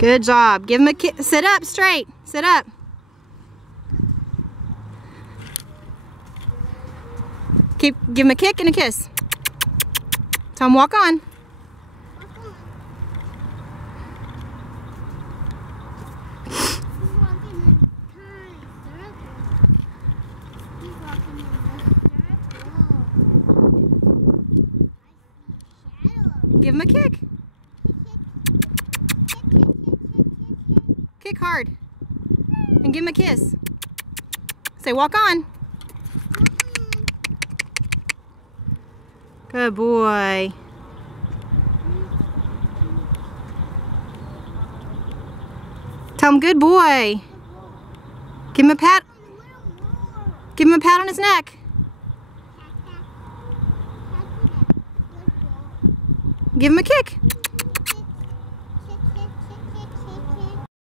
Good job. Give him a kick. Sit up straight. Sit up. Give him a kick and a kiss. Tell him walk on. Give him a kick. Kick hard. And give him a kiss. Say walk on. Good boy. Tell him good boy. Give him a pat. Give him a pat on his neck. Give him a kick.